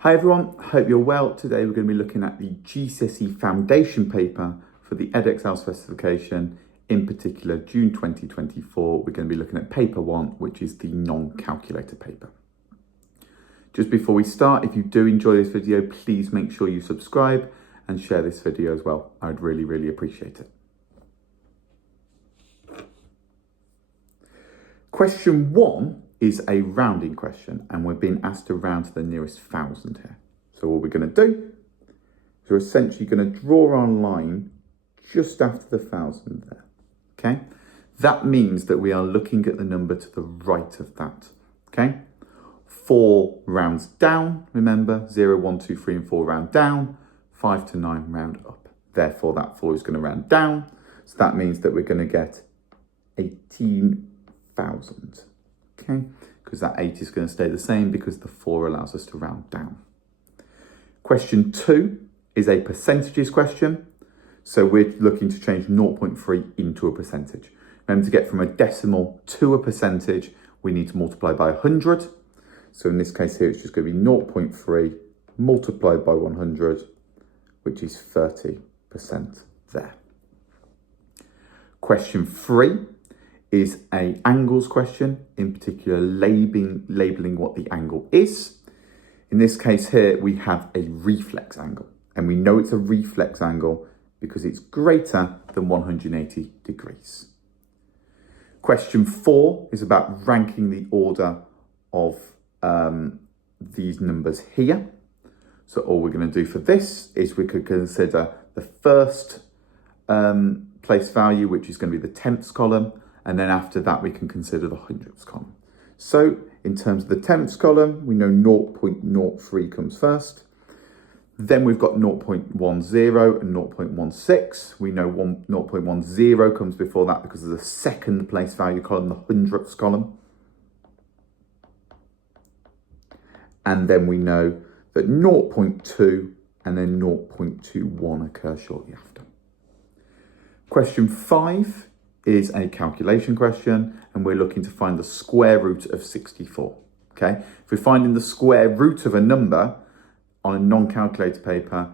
Hi everyone, hope you're well. Today we're going to be looking at the GCSE foundation paper for the Edexcel specification, in particular June 2024. We're going to be looking at paper 1, which is the non-calculator paper. Just before we start, if you do enjoy this video, please make sure you subscribe and share this video as well. I would really appreciate it. Question 1 is a rounding question, and we're being asked to round to the nearest 1,000 here. So what we're going to do is we're essentially going to draw our line just after the 1,000 there, okay? That means that we are looking at the number to the right of that, okay? 4 rounds down, remember, 0, 1, 2, 3 and 4 round down, 5 to 9 round up. Therefore, that 4 is going to round down, so that means that we're going to get 18,000. Okay, because that 8 is going to stay the same because the 4 allows us to round down. Question 2 is a percentages question. So we're looking to change 0.3 into a percentage. Remember, to get from a decimal to a percentage, we need to multiply by 100. So in this case here, it's just going to be 0.3 multiplied by 100, which is 30% there. Question 3 is an angles question, in particular labeling what the angle is. In this case here, we have a reflex angle, and we know it's a reflex angle because it's greater than 180 degrees. Question 4 is about ranking the order of these numbers here. So all we're going to do for this is we could consider the first place value, which is going to be the tenths column. And then after that, we can consider the hundredths column. So in terms of the tenths column, we know 0.03 comes first. Then we've got 0.10 and 0.16. We know 0.10 comes before that because of the second place value column, the hundredths column. And then we know that 0.2 and then 0.21 occur shortly after. Question 5 is a calculation question, and we're looking to find the square root of 64, okay? If we're finding the square root of a number on a non-calculator paper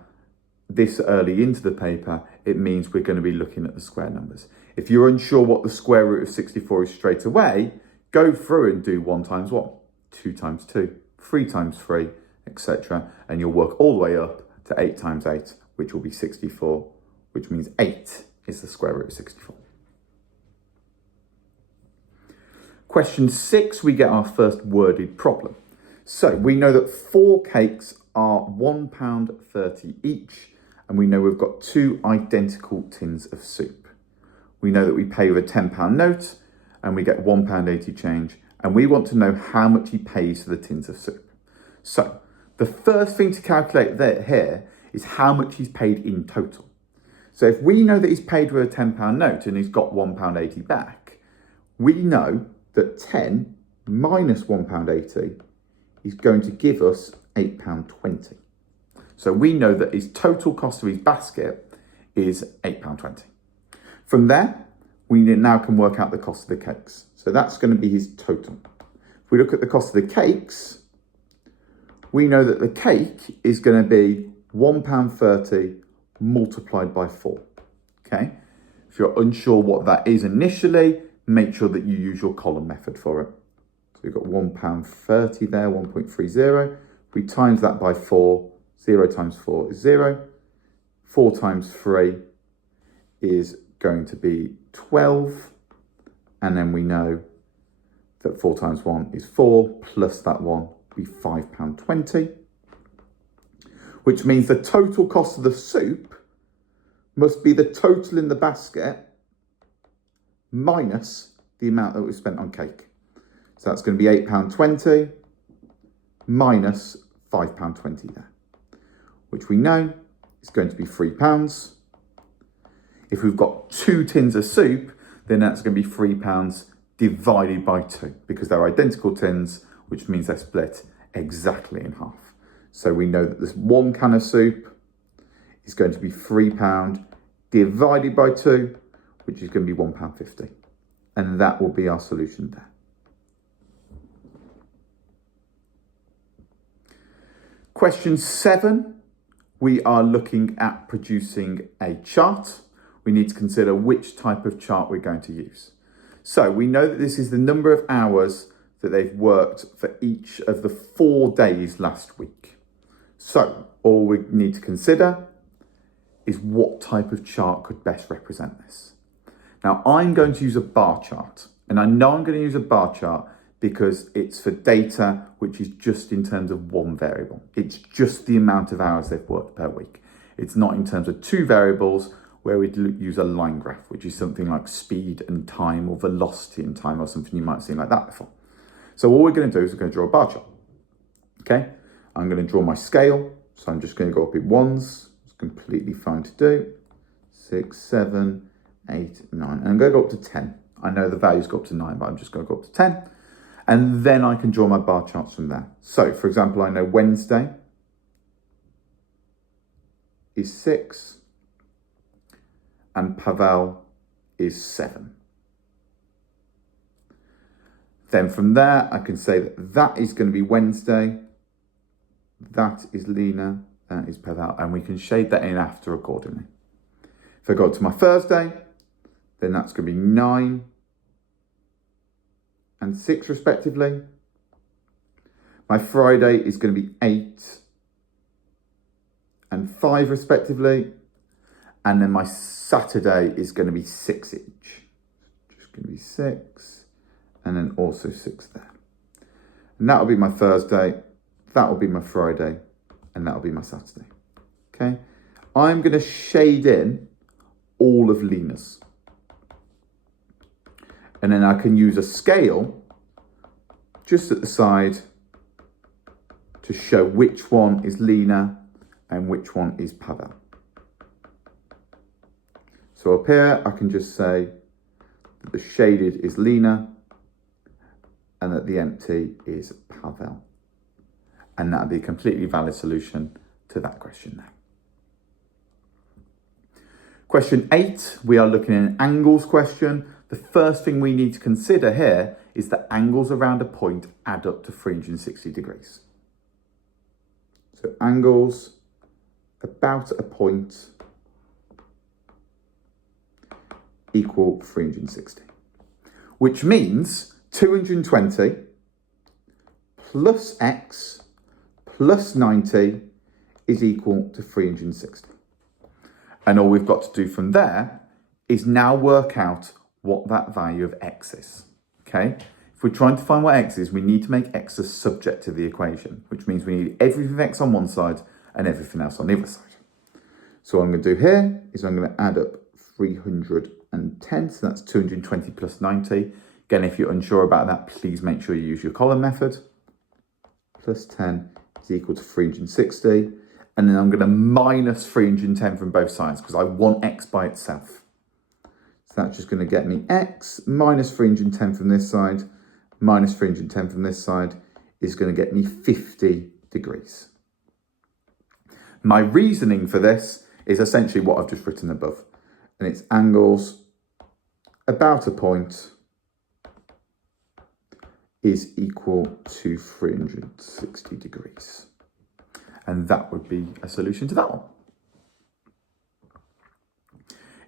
this early into the paper, it means we're going to be looking at the square numbers. If you're unsure what the square root of 64 is straight away, go through and do 1 times 1, 2 times 2, 3 times 3, etc. And you'll work all the way up to 8 times 8, which will be 64, which means 8 is the square root of 64. Question 6, we get our first worded problem. So we know that 4 cakes are £1.30 each, and we know we've got 2 identical tins of soup. We know that we pay with a £10 note, and we get £1.80 change, and we want to know how much he pays for the tins of soup. So the first thing to calculate here is how much he's paid in total. So if we know that he's paid with a £10 note and he's got £1.80 back, we know that 10 minus £1.80 is going to give us £8.20. So we know that his total cost of his basket is £8.20. From there, we now can work out the cost of the cakes. So that's going to be his total. If we look at the cost of the cakes, we know that the cake is going to be £1.30 multiplied by 4. Okay? If you're unsure what that is initially, make sure that you use your column method for it. So we've got £1.30 there, 1.30. We times that by 4. 0 times 4 is 0. 4 times 3 is going to be 12. And then we know that 4 times 1 is 4, plus that 1 will be £5.20. Which means the total cost of the soup must be the total in the basket minus the amount that we spent on cake. So that's going to be £8.20 minus £5.20 there, which we know is going to be £3. If we've got 2 tins of soup, then that's going to be £3 divided by 2 because they're identical tins, which means they're split exactly in half. So we know that this 1 can of soup is going to be £3 divided by 2, which is going to be £1.50. And that will be our solution there. Question 7, we are looking at producing a chart. We need to consider which type of chart we're going to use. So we know that this is the number of hours that they've worked for each of the 4 days last week. So all we need to consider is what type of chart could best represent this. Now I'm going to use a bar chart, and I know I'm going to use a bar chart because it's for data which is just in terms of one variable. It's just the amount of hours they've worked per week. It's not in terms of 2 variables where we'd use a line graph, which is something like speed and time or velocity and time or something you might have seen like that before. So all we're going to do is we're going to draw a bar chart. Okay, I'm going to draw my scale. So I'm just going to go up in ones. It's completely fine to do. 6, 7, 8, 9. And I'm going to go up to 10. I know the values go up to 9, but I'm just going to go up to 10. And then I can draw my bar charts from there. So, for example, I know Wednesday is 6 and Pavel is 7. Then from there, I can say that that is going to be Wednesday, that is Lena, that is Pavel, and we can shade that in after accordingly. If I go to my Thursday, then that's going to be 9 and 6 respectively. My Friday is going to be 8 and 5 respectively. And then my Saturday is going to be 6 each. Just going to be 6 and then also 6 there. And that will be my Thursday, that will be my Friday, and that will be my Saturday. Okay, I'm going to shade in all of Lena's. And then I can use a scale just at the side to show which one is Lena and which one is Pavel. So up here, I can just say that the shaded is Lena and that the empty is Pavel. And that'd be a completely valid solution to that question there. Question 8, we are looking at an angles question. The first thing we need to consider here is that angles around a point add up to 360 degrees. So angles about a point equal 360, which means 220 plus x plus 90 is equal to 360. And all we've got to do from there is now work out what that value of x is, okay? If we're trying to find what x is, we need to make x a subject to the equation, which means we need everything x on one side and everything else on the other side. So what I'm going to do here is I'm going to add up 310, so that's 220 plus 90. Again, if you're unsure about that, please make sure you use your column method. Plus 10 is equal to 360. And then I'm going to minus 310 from both sides because I want x by itself. So that's just going to get me x minus 310 from this side, minus 310 from this side is going to get me 50 degrees. My reasoning for this is essentially what I've just written above. And it's angles about a point is equal to 360 degrees. And that would be a solution to that one.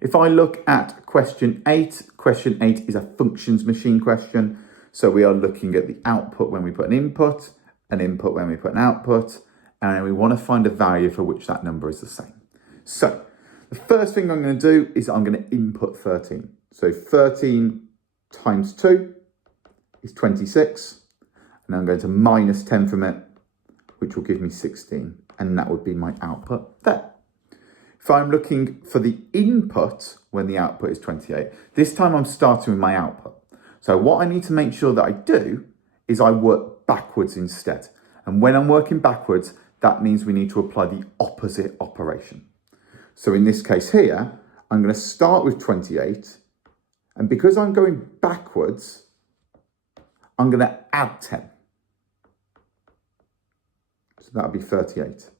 If I look at question 8 is a functions machine question. So we are looking at the output when we put an input when we put an output, and we want to find a value for which that number is the same. So the first thing I'm going to do is I'm going to input 13. So 13 times 2 is 26, and I'm going to minus 10 from it, which will give me 16, and that would be my output there. If I'm looking for the input when the output is 28, this time I'm starting with my output. So what I need to make sure that I do is I work backwards instead. And when I'm working backwards, that means we need to apply the opposite operation. So in this case here, I'm going to start with 28, and because I'm going backwards, I'm going to add 10. So that'll be 38.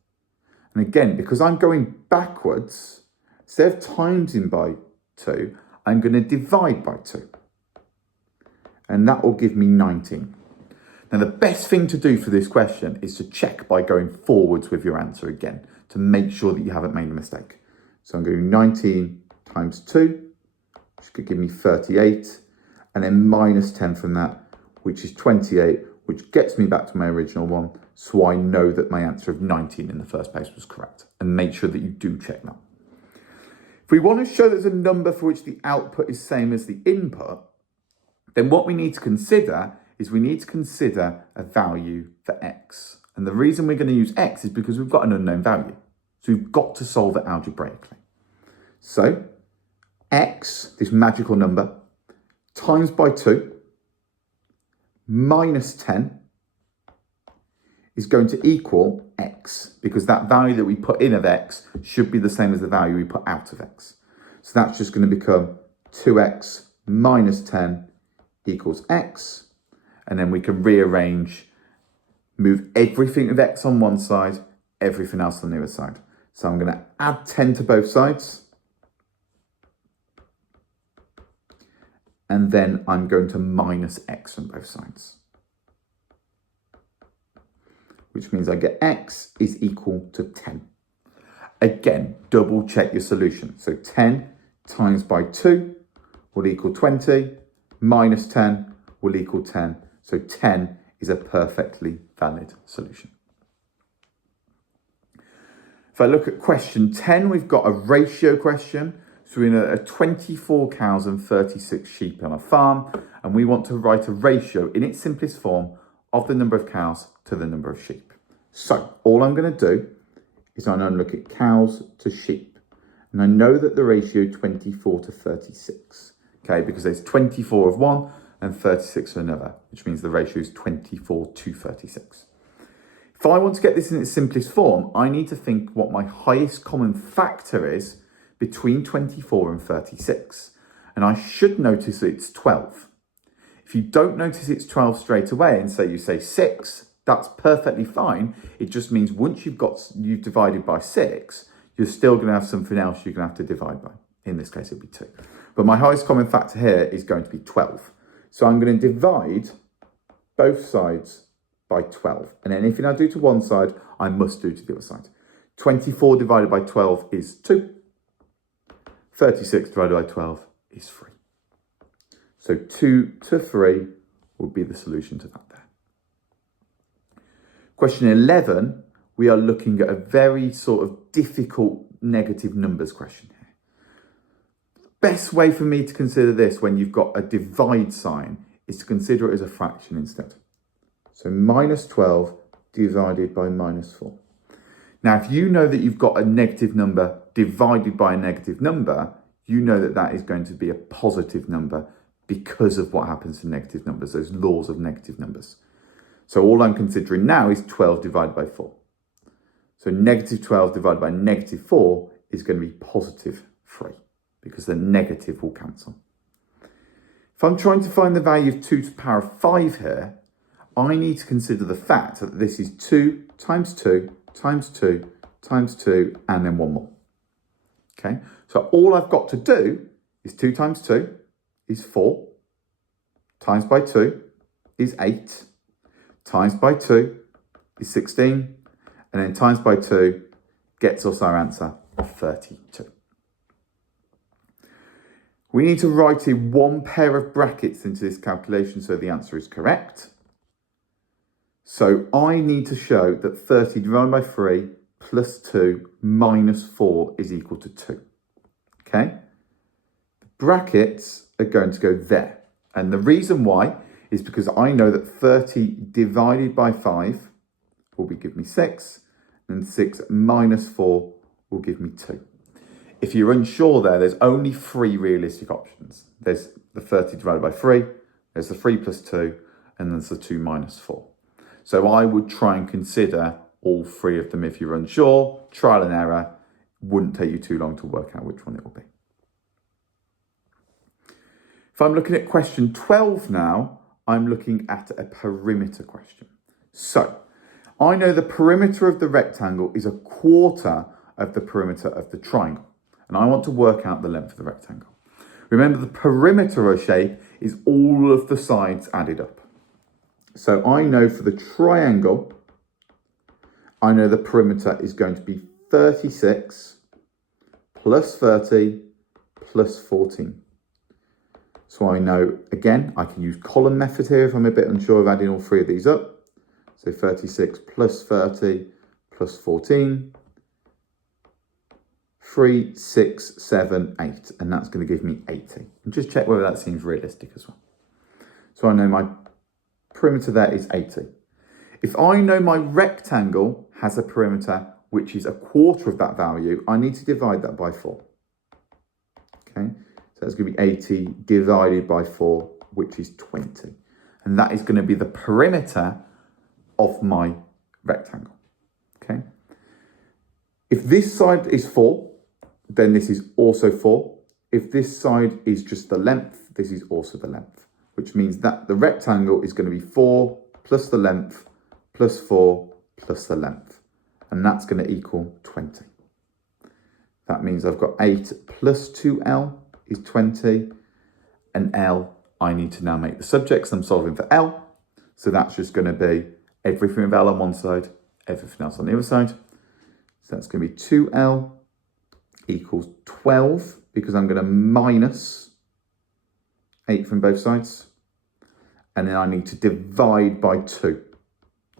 And again, because I'm going backwards, instead of timesing by 2, I'm going to divide by 2. And that will give me 19. Now, the best thing to do for this question is to check by going forwards with your answer again to make sure that you haven't made a mistake. So I'm going to do 19 times 2, which could give me 38, and then minus 10 from that, which is 28, which gets me back to my original one. So I know that my answer of 19 in the first place was correct. And make sure that you do check that. If we want to show there's a number for which the output is same as the input, then what we need to consider is we need to consider a value for x. And the reason we're going to use x is because we've got an unknown value. So we've got to solve it algebraically. So x, this magical number, times by 2 minus 10 is going to equal x, because that value that we put in of x should be the same as the value we put out of x. So that's just going to become 2x minus 10 equals x. And then we can rearrange, move everything with x on one side, everything else on the other side. So I'm going to add 10 to both sides. And then I'm going to minus x on both sides. Which means I get x is equal to 10. Again, double check your solution. So 10 times by 2 will equal 20, minus 10 will equal 10. So 10 is a perfectly valid solution. If I look at question 10, we've got a ratio question. So we're in a 24 cows and 36 sheep on a farm, and we want to write a ratio in its simplest form of the number of cows to the number of sheep. So all I'm going to do is I'm going to look at cows to sheep. And I know that the ratio is 24 to 36, okay, because there's 24 of one and 36 of another, which means the ratio is 24 to 36. If I want to get this in its simplest form, I need to think what my highest common factor is between 24 and 36. And I should notice that it's 12. If you don't notice it's 12 straight away and you say 6, that's perfectly fine. It just means once you've divided by 6, you're still going to have something else you're going to have to divide by. In this case, it'll be 2. But my highest common factor here is going to be 12. So I'm going to divide both sides by 12. And then anything I do to one side, I must do to the other side. 24 divided by 12 is 2. 36 divided by 12 is 3. So 2 to 3 would be the solution to that there. Question 11, we are looking at a very sort of difficult negative numbers question here. Best way for me to consider this when you've got a divide sign is to consider it as a fraction instead. So minus 12 divided by minus 4. Now, if you know that you've got a negative number divided by a negative number, you know that that is going to be a positive number because of what happens to negative numbers, those laws of negative numbers. So all I'm considering now is 12 divided by 4. So negative 12 divided by negative 4 is going to be positive 3 because the negative will cancel. If I'm trying to find the value of 2 to the power of 5 here, I need to consider the fact that this is 2 times 2 times 2 times 2 and then one more. Okay, so all I've got to do is 2 times 2 is 4, times by 2 is 8, times by 2 is 16, and then times by 2 gets us our answer of 32. We need to write in one pair of brackets into this calculation so the answer is correct. So I need to show that 30 divided by 3 plus 2 minus 4 is equal to 2. Okay? The brackets are going to go there. And the reason why is because I know that 30 divided by 5 will give me 6, and 6 minus 4 will give me 2. If you're unsure there's only 3 realistic options. There's the 30 divided by 3, there's the 3 plus 2, and there's the 2 minus 4. So I would try and consider all 3 of them if you're unsure. Trial and error. Wouldn't take you too long to work out which one it will be. If I'm looking at question 12 now, I'm looking at a perimeter question. So I know the perimeter of the rectangle is a quarter of the perimeter of the triangle. And I want to work out the length of the rectangle. Remember, the perimeter of a shape is all of the sides added up. So I know for the triangle, I know the perimeter is going to be 36 plus 30 plus 14. So I know, again, I can use column method here if I'm a bit unsure of adding all three of these up. So 36 plus 30 plus 14. 3, 6, 7, 8. And that's going to give me 80. And just check whether that seems realistic as well. So I know my perimeter there is 80. If I know my rectangle has a perimeter which is a quarter of that value, I need to divide that by 4. Okay, so that's going to be 80 divided by 4, which is 20. And that is going to be the perimeter of my rectangle. Okay. If this side is 4, then this is also 4. If this side is just the length, this is also the length, which means that the rectangle is going to be 4 plus the length plus 4 plus the length. And that's going to equal 20. That means I've got 8 plus 2L is 20. And L, I need to now make the subject because I'm solving for L. So that's just going to be everything with L on one side, everything else on the other side. So that's going to be 2L equals 12 because I'm going to minus 8 from both sides. And then I need to divide by 2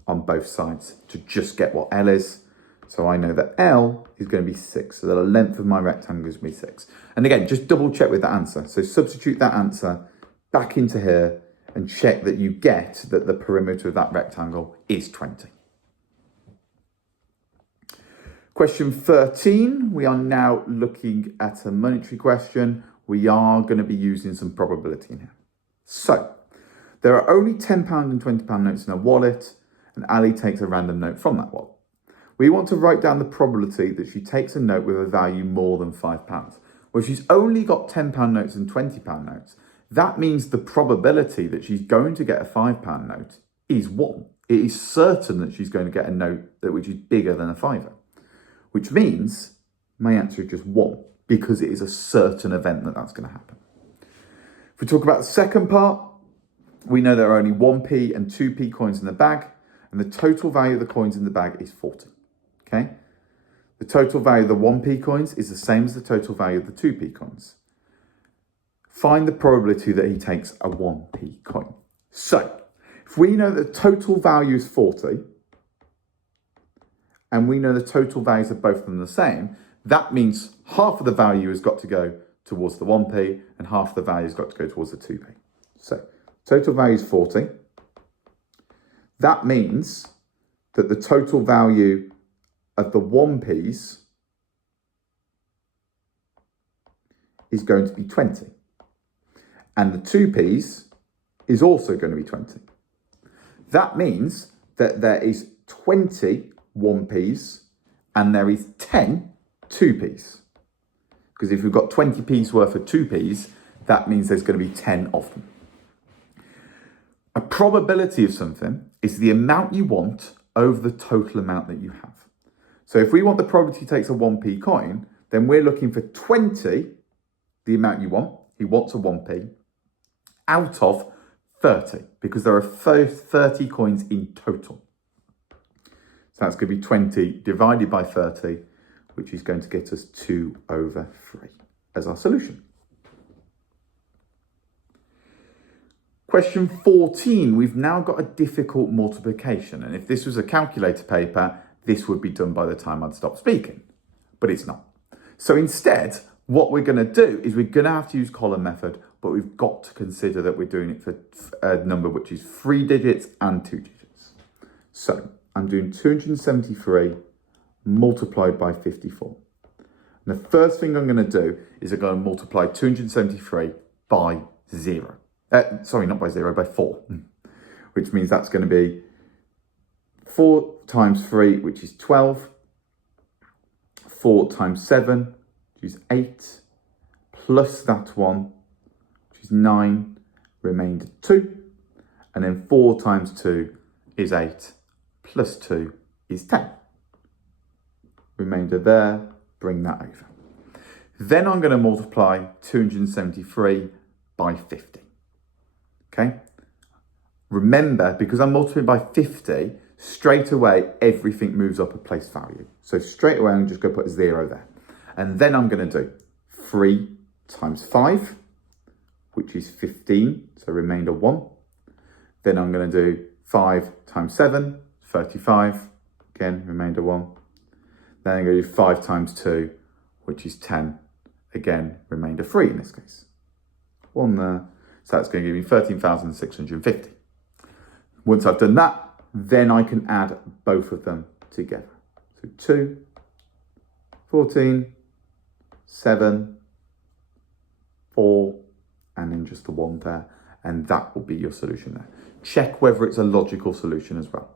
on both sides to just get what L is. So I know that L is going to be 6. So the length of my rectangle is going to be 6. And again, just double check with that answer. So substitute that answer back into here and check that you get that the perimeter of that rectangle is 20. Question 13, we are now looking at a monetary question. We are going to be using some probability in here. So, there are only £10 and £20 notes in a wallet, and Ali takes a random note from that wallet. We want to write down the probability that she takes a note with a value more than £5. Well, she's only got £10 notes and £20 notes. That means the probability that she's going to get a £5 note is 1. It is certain that she's going to get a note which is bigger than a fiver. Which means my answer is just 1, because it is a certain event that that's going to happen. If we talk about the second part, we know there are only 1p and 2p coins in the bag, and the total value of the coins in the bag is 40. Okay? The total value of the 1p coins is the same as the total value of the 2p coins. Find the probability that he takes a 1p coin. So, if we know that the total value is 40, and we know the total values of both of them the same, that means half of the value has got to go towards the 1p and half of the value has got to go towards the 2p. So, total value is 40. That means that the total value of the 1p's is going to be 20. And the 2p's is also going to be 20. That means that there is 20 1p's and there is 10 2p's. Because if we've got 20p's worth of 2p's, that means there's going to be 10 of them. A probability of something is the amount you want over the total amount that you have. So if we want the probability takes a 1p coin, then we're looking for 20, the amount you want. He wants a 1p, out of 30, because there are 30 coins in total. So that's going to be 20 divided by 30, which is going to get us 2/3 as our solution. Question 14, we've now got a difficult multiplication. And if this was a calculator paper, this would be done by the time I'd stop speaking. But it's not. So instead, what we're going to do is we're going to have to use column method, but we've got to consider that we're doing it for a number which is 3 digits and 2 digits. So I'm doing 273 multiplied by 54. And the first thing I'm going to do is I'm going to multiply 273 by 0. Sorry, not by 0, by 4. Which means that's going to be 4 times 3, which is 12. 4 times 7, which is 8. Plus that one, which is 9. Remainder 2. And then 4 times 2 is 8. Plus 2 is 10. Remainder there, bring that over. Then I'm going to multiply 273 by 50. Okay? Remember, because I'm multiplying by 50, straight away, everything moves up a place value. So straight away, I'm just going to put a 0 there. And then I'm going to do 3 times 5, which is 15, so remainder 1. Then I'm going to do 5 times 7, 35, again, remainder 1. Then I'm going to do 5 times 2, which is 10, again, remainder 3 in this case. 1 there, so that's going to give me 13,650. Once I've done that, then I can add both of them together. So 2, 14, 7, 4, and then just the 1 there. And that will be your solution there. Check whether it's a logical solution as well.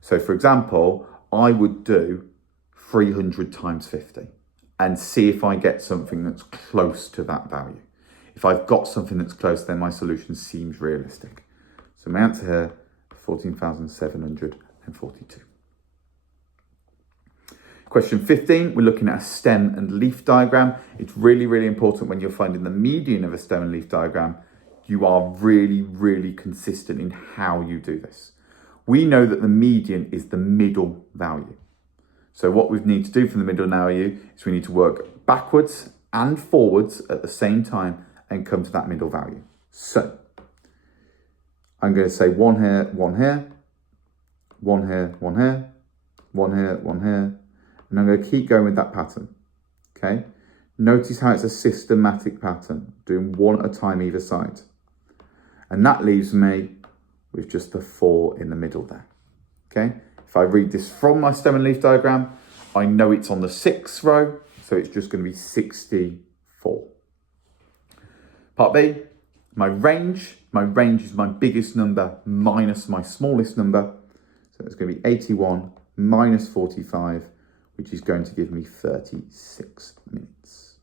So for example, I would do 300 times 50 and see if I get something that's close to that value. If I've got something that's close, then my solution seems realistic. So my answer here, 14,742. Question 15, we're looking at a stem and leaf diagram. It's really, really important when you're finding the median of a stem and leaf diagram, you are really, really consistent in how you do this. We know that the median is the middle value. So what we need to do from the middle value is we need to work backwards and forwards at the same time and come to that middle value. So I'm going to say 1 here, 1 here, 1 here, 1 here, 1 here, 1 here, and I'm going to keep going with that pattern, okay? Notice how it's a systematic pattern, doing 1 at a time either side. And that leaves me with just the 4 in the middle there, okay? If I read this from my stem and leaf diagram, I know it's on the 6th row, so it's just going to be 64. Part B, my range is my biggest number minus my smallest number. So it's going to be 81 minus 45, which is going to give me 36 minutes.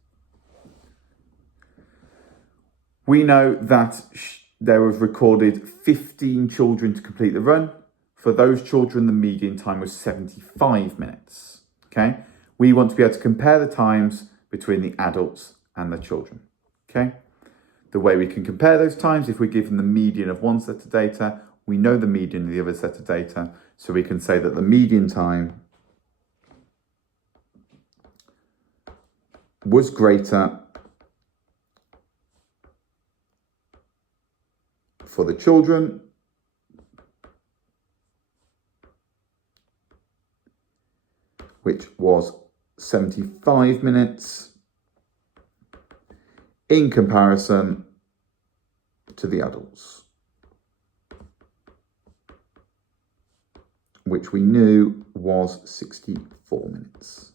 We know that there was recorded 15 children to complete the run. For those children, the median time was 75 minutes. Okay, we want to be able to compare the times between the adults and the children. Okay. The way we can compare those times, if we give them the median of one set of data, we know the median of the other set of data. So we can say that the median time was greater for the children which was 75 minutes in comparison to the adults, which we knew was 64 minutes.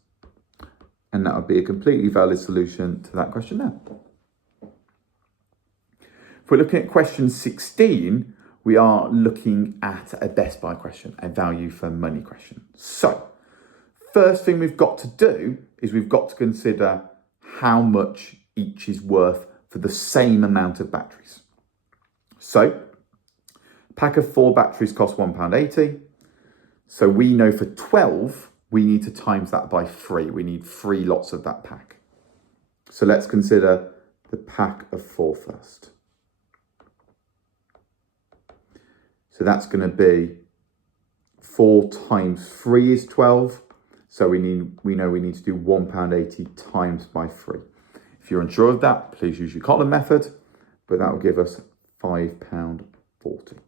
And that would be a completely valid solution to that question there. If we're looking at question 16, we are looking at a best buy question, a value for money question. So, first thing we've got to do is we've got to consider how much each is worth for the same amount of batteries. So, a pack of 4 batteries costs £1.80. So we know for 12, we need to times that by 3. We need 3 lots of that pack. So let's consider the pack of 4 first. So that's going to be 4 times 3 is 12. So we know we need to do £1.80 times by 3. If you're unsure of that, please use your column method, but that will give us £5.40.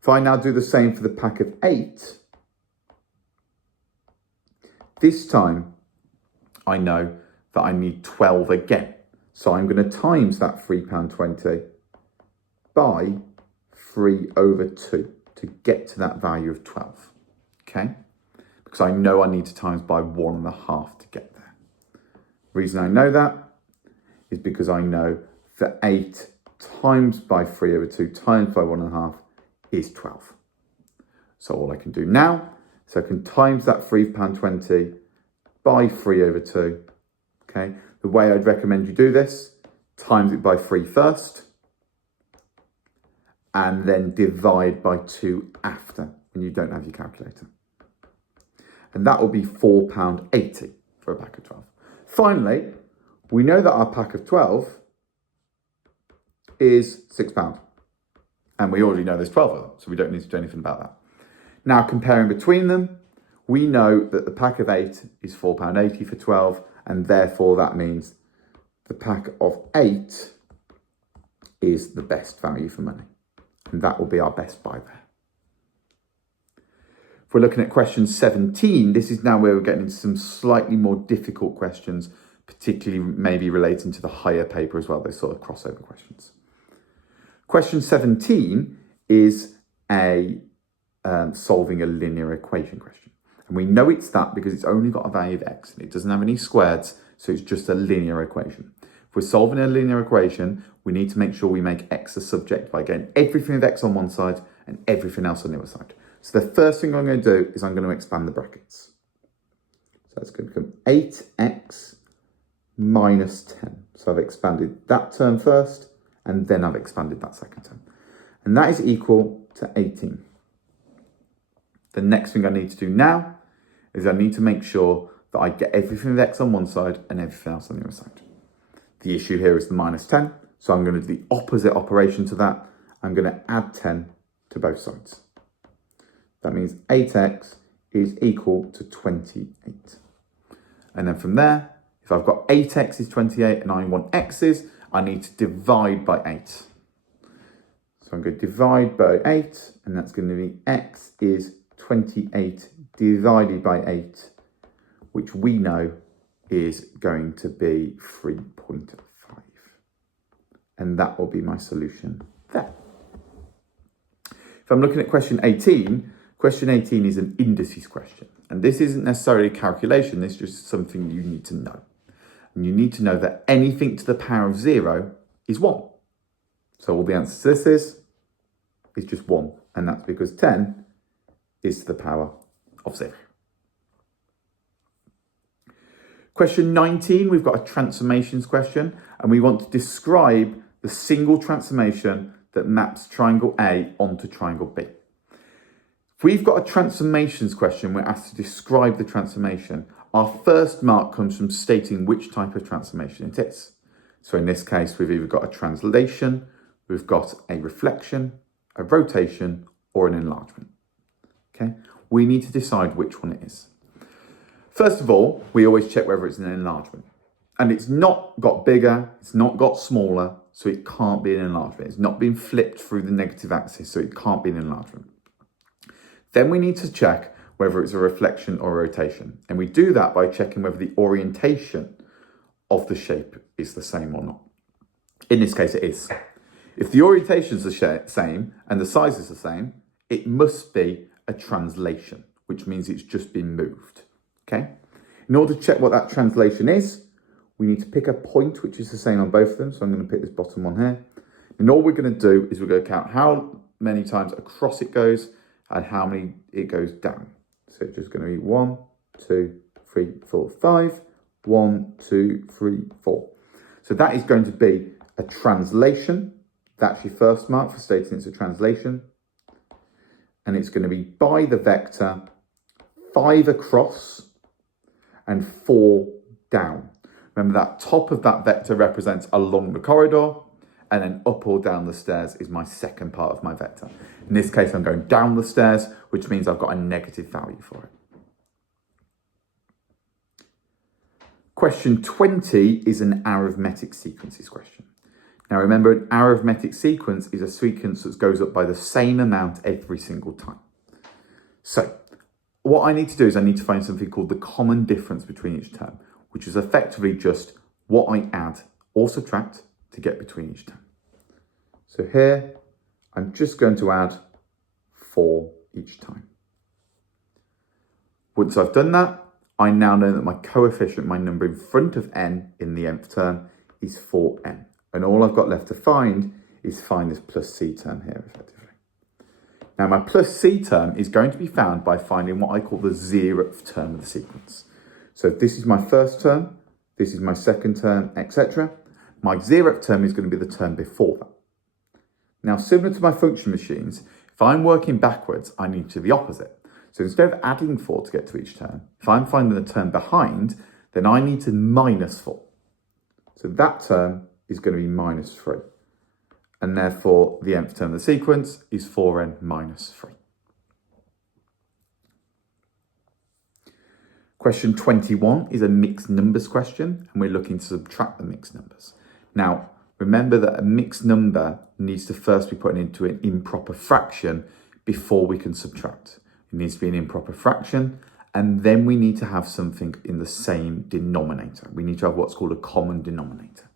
If I now do the same for the pack of 8, this time I know that I need 12 again. So I'm going to times that £3.20 by 3 over 2 to get to that value of 12, okay? Because I know I need to times by 1.5 to get there. The reason I know that is because I know that 8 times by 3 over 2 times by 1.5 is 12. So all I can do now, so I can times that £3.20 by 3 over 2, okay? The way I'd recommend you do this, times it by 3 first, and then divide by 2 after, when you don't have your calculator. And that will be £4.80 for a pack of 12. Finally, we know that our pack of 12 is £6. And we already know there's 12 of them, so we don't need to do anything about that. Now, comparing between them, we know that the pack of 8 is £4.80 for 12, and therefore that means the pack of 8 is the best value for money. And that will be our best buy there. If we're looking at question 17, this is now where we're getting into some slightly more difficult questions, particularly maybe relating to the higher paper as well, those sort of crossover questions. Question 17 is solving a linear equation question. And we know it's that because it's only got a value of x and it doesn't have any squareds, so it's just a linear equation. If we're solving a linear equation, we need to make sure we make x a subject by getting everything of x on one side and everything else on the other side. So the first thing I'm going to do is I'm going to expand the brackets. So it's going to become 8x minus 10. So I've expanded that term first, and then I've expanded that second term. And that is equal to 18. The next thing I need to do now is I need to make sure that I get everything with x on one side and everything else on the other side. The issue here is the minus 10, so I'm going to do the opposite operation to that. I'm going to add 10 to both sides. That means 8x is equal to 28. And then from there, if I've got 8x is 28 and I want x's, I need to divide by 8. So I'm going to divide by 8, and that's going to be x is 28 divided by 8, which we know is going to be 3.5. And that will be my solution there. If I'm looking at question 18 is an indices question. And this isn't necessarily a calculation, this is just something you need to know. And you need to know that anything to the power of 0 is 1. So all the answer to this is just 1. And that's because 10 is to the power of 0. Question 19, we've got a transformations question, and we want to describe the single transformation that maps triangle A onto triangle B. If we've got a transformations question, we're asked to describe the transformation. Our first mark comes from stating which type of transformation it is. So in this case, we've either got a translation, we've got a reflection, a rotation, or an enlargement. Okay, we need to decide which one it is. First of all, we always check whether it's an enlargement. And it's not got bigger, it's not got smaller, so it can't be an enlargement. It's not been flipped through the negative axis, so it can't be an enlargement. Then we need to check whether it's a reflection or a rotation. And we do that by checking whether the orientation of the shape is the same or not. In this case, it is. If the orientation is the same and the size is the same, it must be a translation, which means it's just been moved. Okay? In order to check what that translation is, we need to pick a point which is the same on both of them. So I'm going to pick this bottom one here. And all we're going to do is we're going to count how many times across it goes and how many it goes down. So it's just going to be 1, 2, 3, 4, 5. 1, 2, 3, 4. So that is going to be a translation. That's your first mark for stating it's a translation. And it's going to be by the vector 5 across and 4 down. Remember that top of that vector represents along the corridor, and then up or down the stairs is my second part of my vector. In this case, I'm going down the stairs, which means I've got a negative value for it. Question 20 is an arithmetic sequences question. Now remember, an arithmetic sequence is a sequence that goes up by the same amount every single time. So what I need to do is I need to find something called the common difference between each term, which is effectively just what I add or subtract to get between each term. So here, I'm just going to add 4 each time. Once I've done that, I now know that my coefficient, my number in front of n in the nth term, is 4n. And all I've got left to find is find this plus c term here, effectively. Now, my plus c term is going to be found by finding what I call the 0th term of the sequence. So if this is my first term, this is my second term, etc. My 0th term is going to be the term before that. Now, similar to my function machines, if I'm working backwards, I need to do the opposite. So instead of adding 4 to get to each term, if I'm finding the term behind, then I need to minus 4. So that term is going to be minus 3. and therefore the nth term of the sequence is 4n minus 3. Question 21 is a mixed numbers question, and we're looking to subtract the mixed numbers. Now, remember that a mixed number needs to first be put into an improper fraction before we can subtract. It needs to be an improper fraction, and then we need to have something in the same denominator. We need to have what's called a common denominator.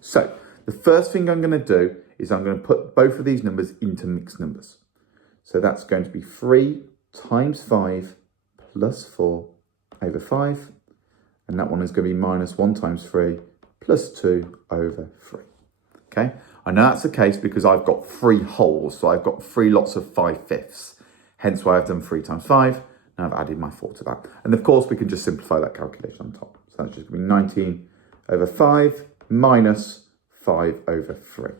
So, the first thing I'm going to do is I'm going to put both of these numbers into mixed numbers. So that's going to be 3 times 5 plus 4 over 5, and that one is going to be minus 1 times 3 plus 2 over 3. Okay, I know that's the case because I've got 3 wholes, so I've got 3 lots of 5/5, hence why I've done 3 times 5, and I've added my 4 to that. And of course, we can just simplify that calculation on top. So that's just going to be 19 over 5 minus 5 over 3.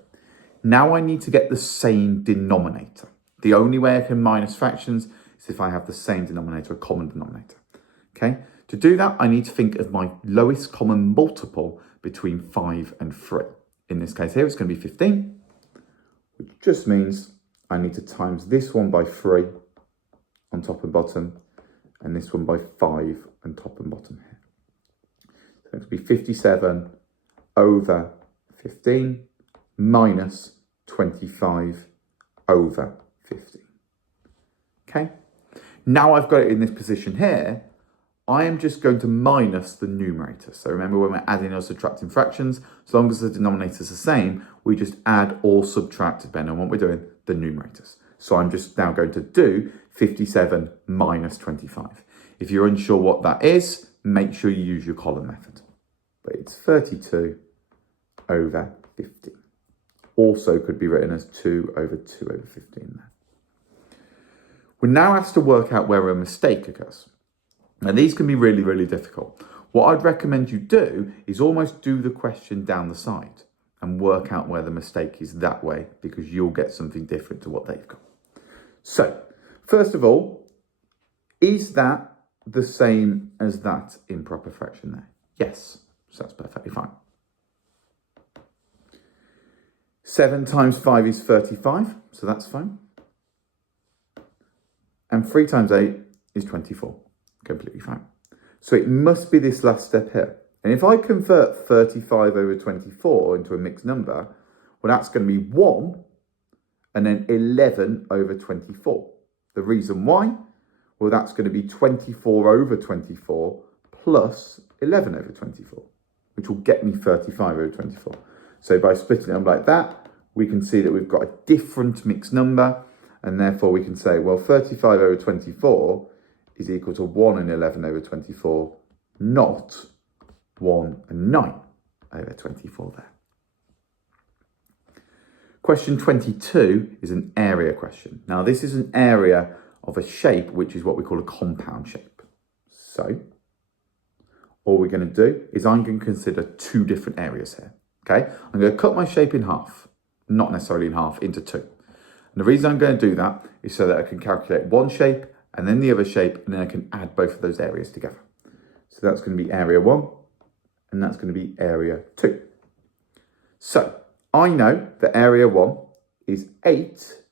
Now I need to get the same denominator. The only way I can minus fractions is if I have the same denominator, a common denominator. Okay, to do that, I need to think of my lowest common multiple between 5 and 3. In this case here, it's going to be 15, which just means I need to times this one by 3 on top and bottom, and this one by 5 on top and bottom here. So it's going to be 57 over 15 minus 25 over 15. Okay, now I've got it in this position here, I am just going to minus the numerator. So remember, when we're adding or subtracting fractions, as long as the denominator is the same, we just add or subtract, depending on what we're doing, the numerators. So I'm just now going to do 57 minus 25. If you're unsure what that is, make sure you use your column method. But it's 32 over 15. Also could be written as 2 over 2 over 15 there. We're now asked to work out where a mistake occurs. Now, these can be really, really difficult. What I'd recommend you do is almost do the question down the side and work out where the mistake is that way, because you'll get something different to what they've got. So, first of all, is that the same as that improper fraction there? Yes, so that's perfectly fine. 7 times 5 is 35, so that's fine. And 3 times 8 is 24. Completely fine. So it must be this last step here. And if I convert 35 over 24 into a mixed number, well, that's going to be 1 and then 11 over 24. The reason why? Well, that's going to be 24 over 24 plus 11 over 24, which will get me 35 over 24. So by splitting it up like that, we can see that we've got a different mixed number, and therefore we can say, well, 35 over 24 is equal to 1 and 11 over 24, not 1 and 9 over 24 there. Question 22 is an area question. Now, this is an area of a shape, which is what we call a compound shape. So, all we're going to do is I'm going to consider 2 different areas here. Okay, I'm going to cut my shape in half, not necessarily in half, into 2. And the reason I'm going to do that is so that I can calculate one shape and then the other shape, and then I can add both of those areas together. So that's going to be area 1, and that's going to be area 2. So I know that area 1 is 8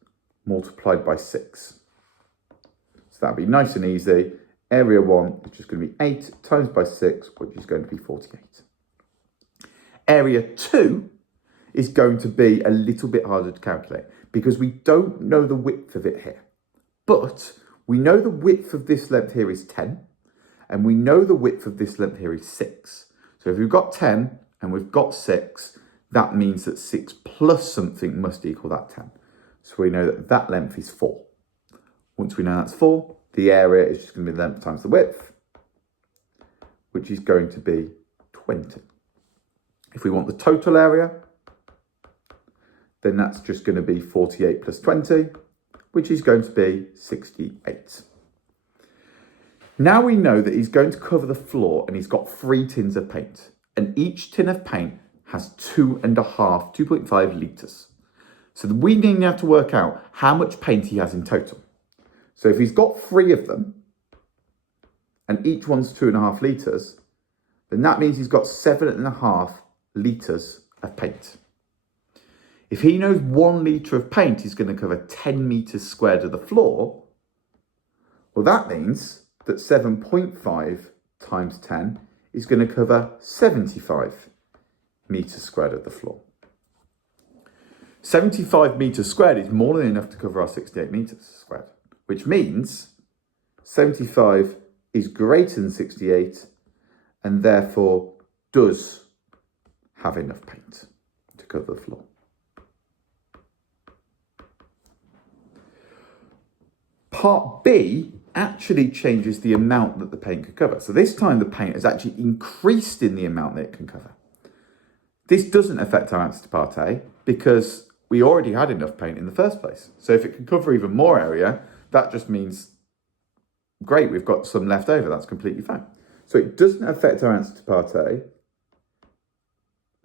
multiplied by 6. So that'll be nice and easy. Area 1 is just going to be 8 times by 6, which is going to be 48. Area 2 is going to be a little bit harder to calculate because we don't know the width of it here. But we know the width of this length here is 10, and we know the width of this length here is 6. So if we've got 10 and we've got 6, that means that 6 plus something must equal that 10. So we know that that length is 4. Once we know that's 4, the area is just going to be the length times the width, which is going to be 20. If we want the total area, then that's just going to be 48 plus 20, which is going to be 68. Now we know that he's going to cover the floor and he's got 3 tins of paint. And each tin of paint has 2.5 litres. So we need to work out how much paint he has in total. So if he's got 3 of them, and each one's 2.5 litres, then that means he's got 7.5 litres of paint. If he knows 1 litre of paint is going to cover 10 metres squared of the floor, well, that means that 7.5 times 10 is going to cover 75 metres squared of the floor. 75 metres squared is more than enough to cover our 68 metres squared, which means 75 is greater than 68 and therefore does have enough paint to cover the floor. Part B actually changes the amount that the paint could cover. So this time the paint has actually increased in the amount that it can cover. This doesn't affect our answer to part A because we already had enough paint in the first place. So if it can cover even more area, that just means, great, we've got some left over. That's completely fine. So it doesn't affect our answer to part A.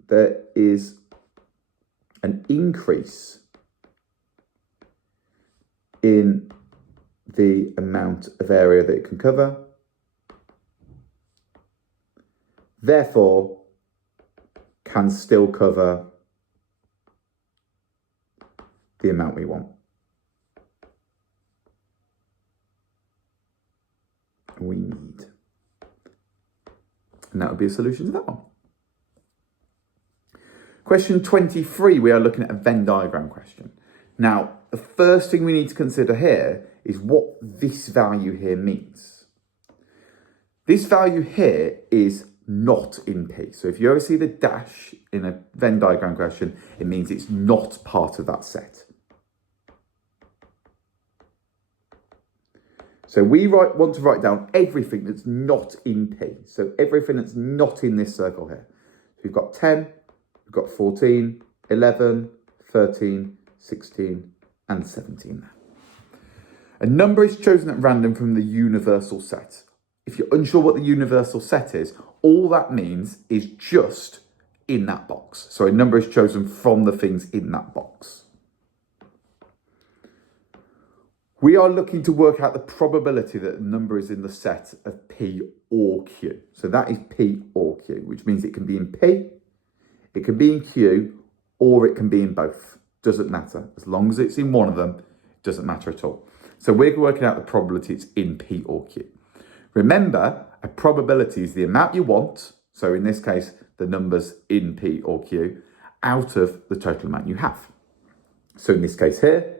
There is an increase in the amount of area that it can cover. Therefore, can still cover the amount we want. We need. And that would be a solution to that one. Question 23, we are looking at a Venn diagram question. Now, the first thing we need to consider here is what this value here means. This value here is not in P. So if you ever see the dash in a Venn diagram question, it means it's not part of that set. So we want to write down everything that's not in P. So everything that's not in this circle here. So we've got 10, we've got 14, 11, 13, 16, and 17 there. A number is chosen at random from the universal set. If you're unsure what the universal set is, all that means is just in that box. So a number is chosen from the things in that box. We are looking to work out the probability that a number is in the set of P or Q. So that is P or Q, which means it can be in P, it can be in Q, or it can be in both. Doesn't matter. As long as it's in one of them, it doesn't matter at all. So we're working out the probability it's in P or Q. Remember, a probability is the amount you want, so in this case, the numbers in P or Q, out of the total amount you have. So in this case here,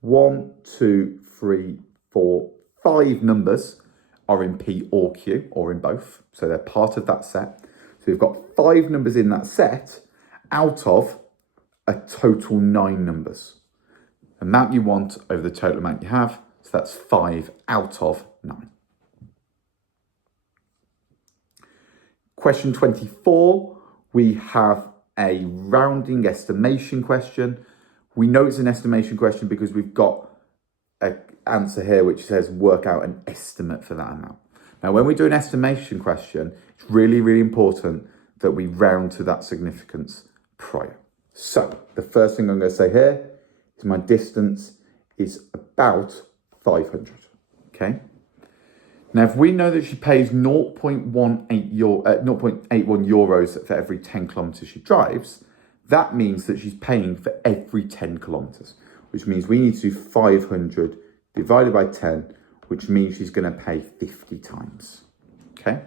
1, 2, 3, 4, 5 numbers are in P or Q, or in both. So they're part of that set. So we've got 5 numbers in that set out of a total 9 numbers. Amount you want over the total amount you have. So that's 5 out of 9. Question 24, we have a rounding estimation question. We know it's an estimation question because we've got an answer here which says work out an estimate for that amount. Now, when we do an estimation question, it's really, really important that we round to that significance prior. So the first thing I'm going to say here is my distance is about 500, okay? Now, if we know that she pays 0.81 euros for every 10 kilometres she drives, that means that she's paying for every 10 kilometres, which means we need to do 500 divided by 10, which means she's going to pay 50 times, okay?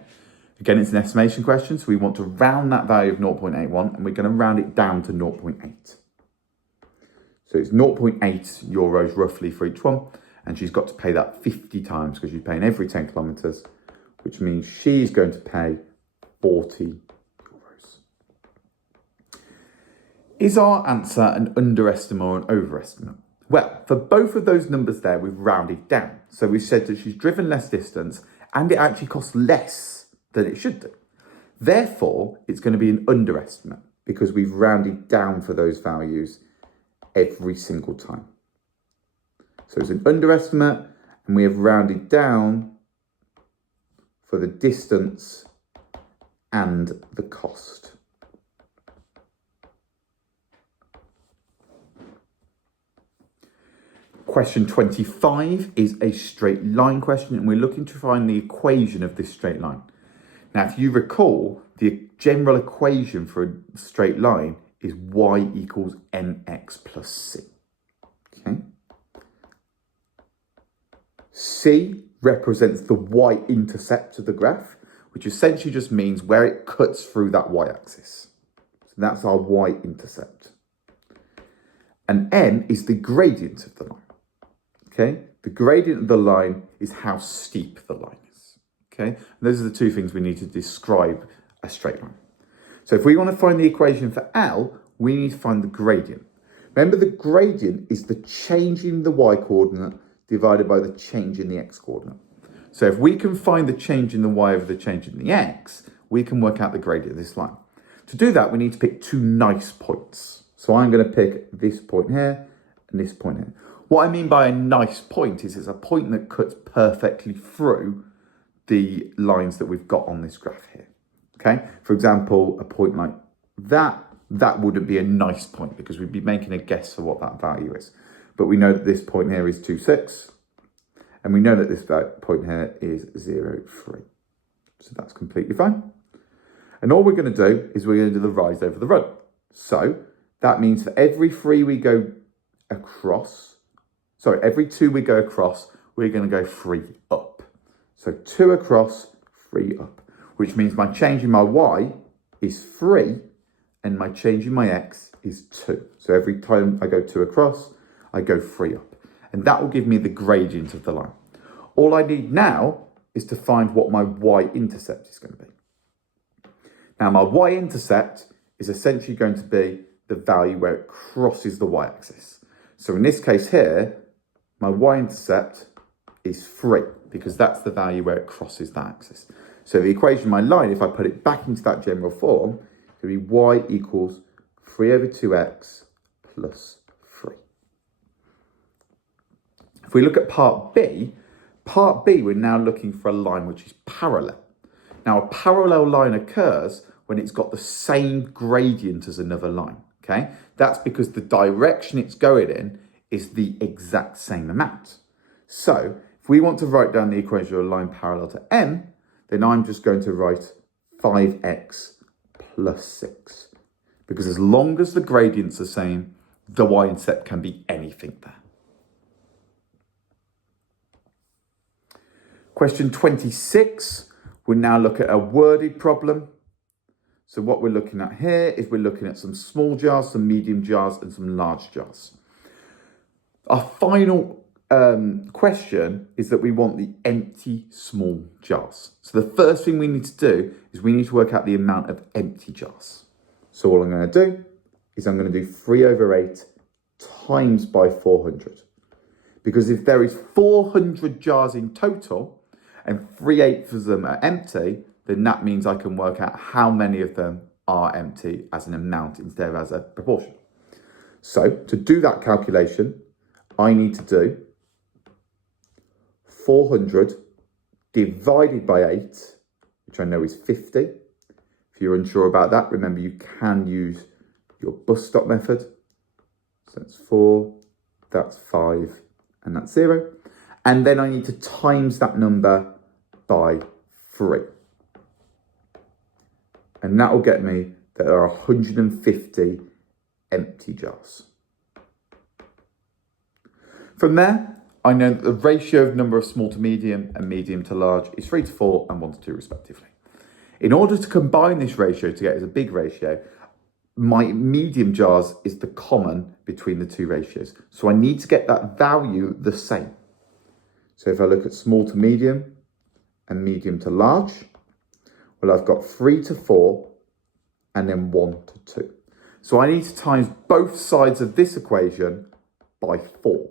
Again, it's an estimation question, so we want to round that value of 0.81, and we're going to round it down to 0.8. So it's 0.8 euros roughly for each one, and she's got to pay that 50 times because she's paying every 10 kilometres, which means she's going to pay 40 euros. Is our answer an underestimate or an overestimate? Well, for both of those numbers there, we've rounded down. So we've said that she's driven less distance and it actually costs less than it should do. Therefore, it's going to be an underestimate because we've rounded down for those values every single time. So it's an underestimate and we have rounded down for the distance and the cost. Question 25 is a straight line question and we're looking to find the equation of this straight line. Now, if you recall, the general equation for a straight line is y equals mx plus c. Okay. C represents the y-intercept of the graph, which essentially just means where it cuts through that y-axis. So that's our y-intercept. And M is the gradient of the line. Okay, the gradient of the line is how steep the line is. Okay, and those are the two things we need to describe a straight line. So if we want to find the equation for L, we need to find the gradient. Remember, the gradient is the change in the y-coordinate divided by the change in the x-coordinate. So if we can find the change in the y over the change in the x, we can work out the gradient of this line. To do that, we need to pick two nice points. So I'm going to pick this point here and this point here. What I mean by a nice point is it's a point that cuts perfectly through the lines that we've got on this graph here. Okay, for example, a point like that wouldn't be a nice point because we'd be making a guess for what that value is. But we know that this point here is 2, 6. And we know that this point here is 0, 3. So that's completely fine. And all we're going to do is we're going to do the rise over the run. So that means for every 3 we go across, every 2 we go across, we're going to go 3 up. So 2 across, 3 up, which means my change in my y is 3 and my change in my x is 2. So every time I go 2 across, I go 3 up. And that will give me the gradient of the line. All I need now is to find what my y-intercept is going to be. Now, my y-intercept is essentially going to be the value where it crosses the y-axis. So in this case here, my y-intercept is 3 because that's the value where it crosses that axis. So the equation of my line, if I put it back into that general form, it will be y equals 3 over 2x plus 3. If we look at part B, we're now looking for a line which is parallel. Now, a parallel line occurs when it's got the same gradient as another line, okay? That's because the direction it's going in is the exact same amount. So, if we want to write down the equation of a line parallel to M, then I'm just going to write 5x plus 6. Because as long as the gradient's the same, the y-intercept can be anything there. Question 26, we'll now look at a worded problem. So what we're looking at here is we're looking at some small jars, some medium jars, and some large jars. Our final question is that we want the empty small jars. So the first thing we need to do is we need to work out the amount of empty jars. So all I'm going to do is I'm going to do 3 over 8 times by 400. Because if there is 400 jars in total and 3/8 of them are empty, then that means I can work out how many of them are empty as an amount instead of as a proportion. So to do that calculation, I need to do 400 divided by 8, which I know is 50. If you're unsure about that, remember you can use your bus stop method. So that's 4, that's 5, and that's 0. And then I need to times that number by 3. And that will get me that there are 150 empty jars. From there, I know that the ratio of number of small to medium and medium to large is 3 to 4 and 1 to 2 respectively. In order to combine this ratio to get as a big ratio, my medium jars is the common between the two ratios. So I need to get that value the same. So if I look at small to medium and medium to large, well, I've got 3 to 4 and then 1 to 2. So I need to times both sides of this equation by 4.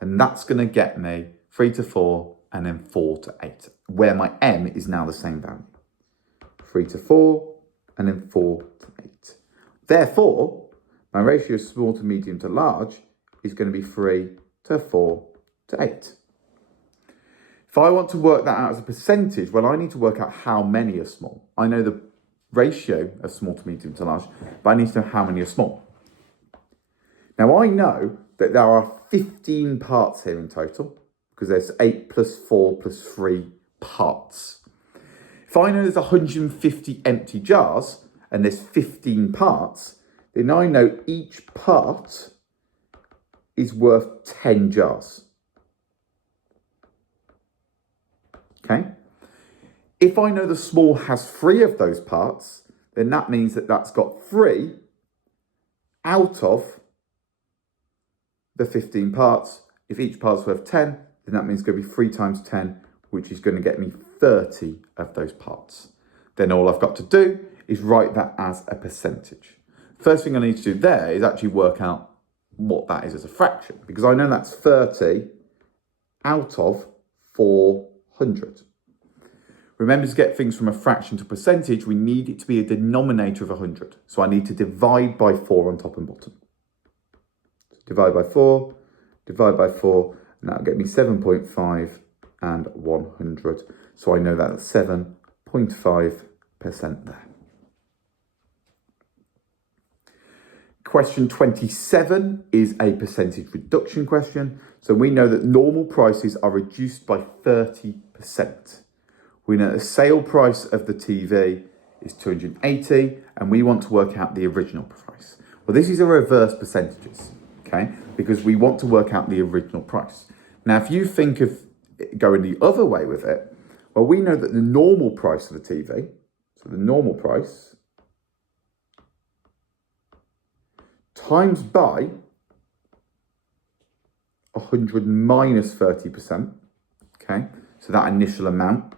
And that's going to get me 3 to 4 and then 4 to 8, where my m is now the same value. 3 to 4 and then 4 to 8. Therefore, my ratio of small to medium to large is going to be 3 to 4 to 8. If I want to work that out as a percentage, well, I need to work out how many are small. I know the ratio of small to medium to large, but I need to know how many are small. Now, I know that there are 15 parts here in total, because there's 8 plus 4 plus 3 parts. If I know there's 150 empty jars, and there's 15 parts, then I know each part is worth 10 jars. Okay? If I know the small has 3 of those parts, then that means that that's got 3 out of the 15 parts. If each part's worth 10, then that means it's going to be 3 times 10, which is going to get me 30 of those parts. Then all I've got to do is write that as a percentage. First thing I need to do there is actually work out what that is as a fraction, because I know that's 30 out of 400. Remember, to get things from a fraction to percentage, we need it to be a denominator of 100. So I need to divide by 4 on top and bottom. Divide by 4, and that'll get me 7.5 and 100. So I know that's 7.5% there. Question 27 is a percentage reduction question. So we know that normal prices are reduced by 30%. We know the sale price of the TV is 280, and we want to work out the original price. Well, this is a reverse percentages, okay? Because we want to work out the original price. Now, if you think of going the other way with it, well, we know that the normal price of the TV, so the normal price times by 100 minus 30%, okay? So that initial amount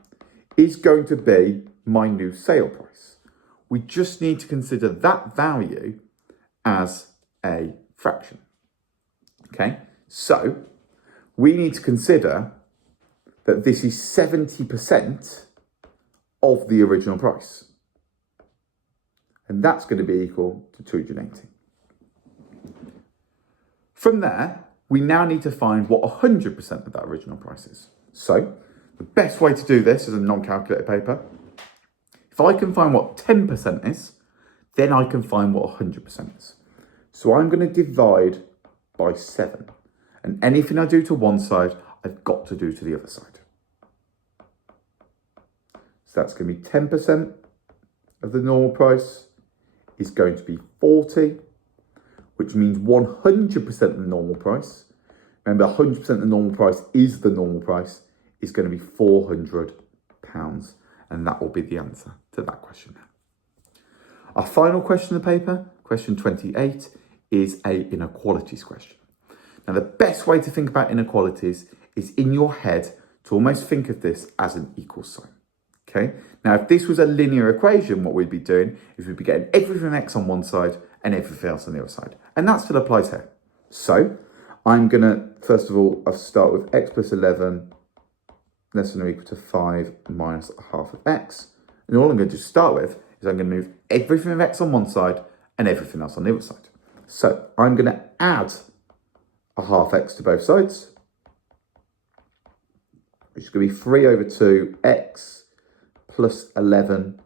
is going to be my new sale price. We just need to consider that value as a fraction, okay? So we need to consider that this is 70% of the original price. And that's going to be equal to 280. From there, we now need to find what 100% of that original price is. So the best way to do this is a non-calculator paper. If I can find what 10% is, then I can find what 100% is. So I'm going to divide by 7. And anything I do to one side, I've got to do to the other side. So that's going to be 10% of the normal price is going to be 40, which means 100% of the normal price. Remember, 100% of the normal price is the normal price, is going to be £400. And that will be the answer to that question. Our final question of the paper, question 28, is a inequalities question. Now, the best way to think about inequalities is in your head to almost think of this as an equal sign. Okay. Now, if this was a linear equation, what we'd be doing is we'd be getting everything x on one side and everything else on the other side. And that still applies here. So I'm going to, first of all, I'll start with x plus 11 less than or equal to 5 minus half of x. And all I'm going to just start with is I'm going to move everything of x on one side and everything else on the other side. So I'm going to add a half x to both sides, which is going to be 3 over 2 x plus 11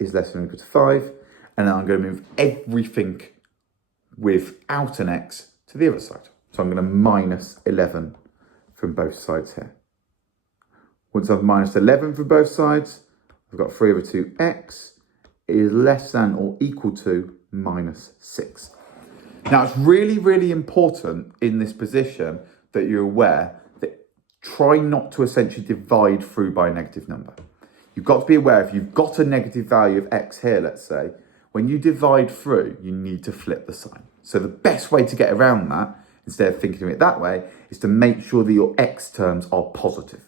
is less than or equal to 5. And then I'm going to move everything without an x to the other side. So I'm going to minus 11 from both sides here. Once I've minus 11 from both sides, I've got 3 over 2x is less than or equal to minus 6. Now, it's really, really important in this position that you're aware that try not to essentially divide through by a negative number. You've got to be aware if you've got a negative value of x here, let's say, when you divide through, you need to flip the sign. So the best way to get around that, instead of thinking of it that way, is to make sure that your x terms are positive.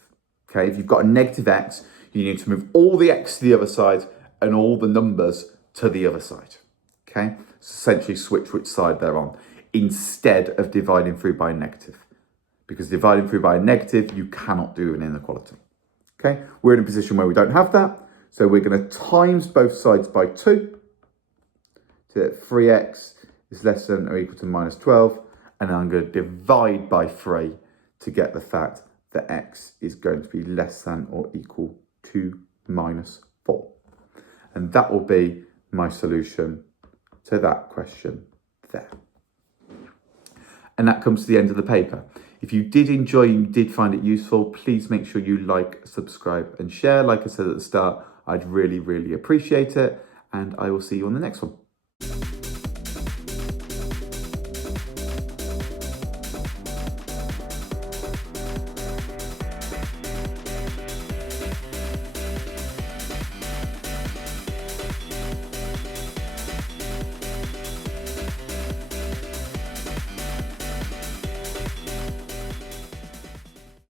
Okay, if you've got a negative x, you need to move all the x to the other side and all the numbers to the other side. Okay, so essentially switch which side they're on instead of dividing through by a negative. Because dividing through by a negative, you cannot do an inequality. Okay, we're in a position where we don't have that. So we're going to times both sides by 2. So that 3x is less than or equal to minus 12. And I'm going to divide by 3 to get the fact that x is going to be less than or equal to minus 4. And that will be my solution to that question there. And that comes to the end of the paper. If you did enjoy, you did find it useful, please make sure you like, subscribe and share. Like I said at the start, I'd really, really appreciate it. And I will see you on the next one.